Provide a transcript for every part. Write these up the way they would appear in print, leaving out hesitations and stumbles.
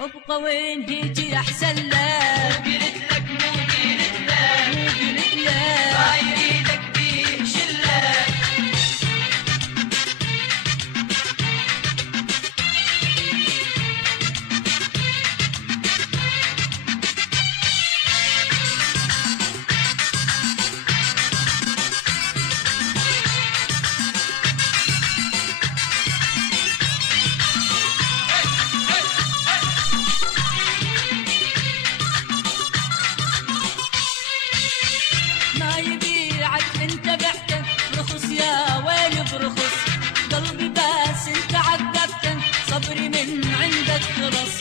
ابقى وين هيجي احسن لك. مو قلت لك مو قلت لك مو قلت لك ما يريدك بيه شلك. ما يبيعك انت بعته برخص يا ويلي برخص. قلبي بس انت عذبته صبري من عندك خلص.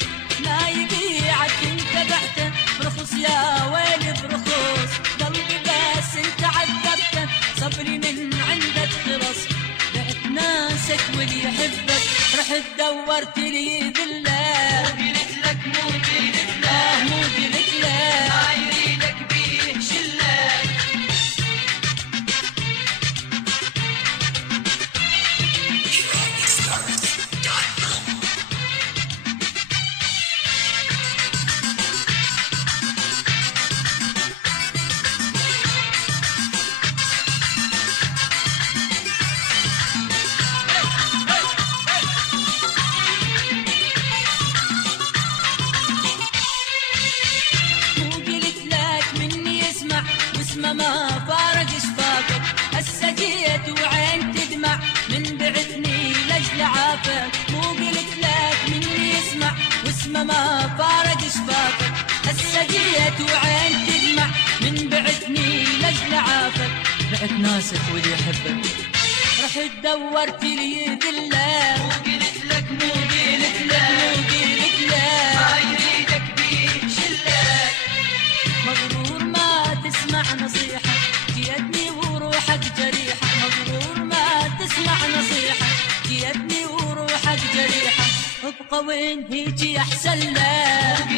ما يبيعك انت بعته برخص يا ويلي برخص. قلبي بس انت عذبته صبري من عندك خلص. بعت ناسك واللي يحبك رحت دورت لي ذله. مو قلت لك مو قلت لك مو قلت لك ما يريدك بيه شلك. ما فارق شفاقك. هسه جيت وعين تدمع من بعدني لاجل عافك. مو قلت لك من يسمع واسمه ما فارق شفاقك. هسه جيت وعين تدمع من بعدني لاجل عافك. بعت ناسك واللي يحبك رحت دورت لي ذله. مو قلت لك مو قلت مو لك قلت لك ما يريدك بيه شلك. مغرور ما تسمع نصيحة جيتني وروحك جريحة. مغرور ما تسمع نصيحة جيتني وروحك جريحة. ابقى وين هيجي احسن لك.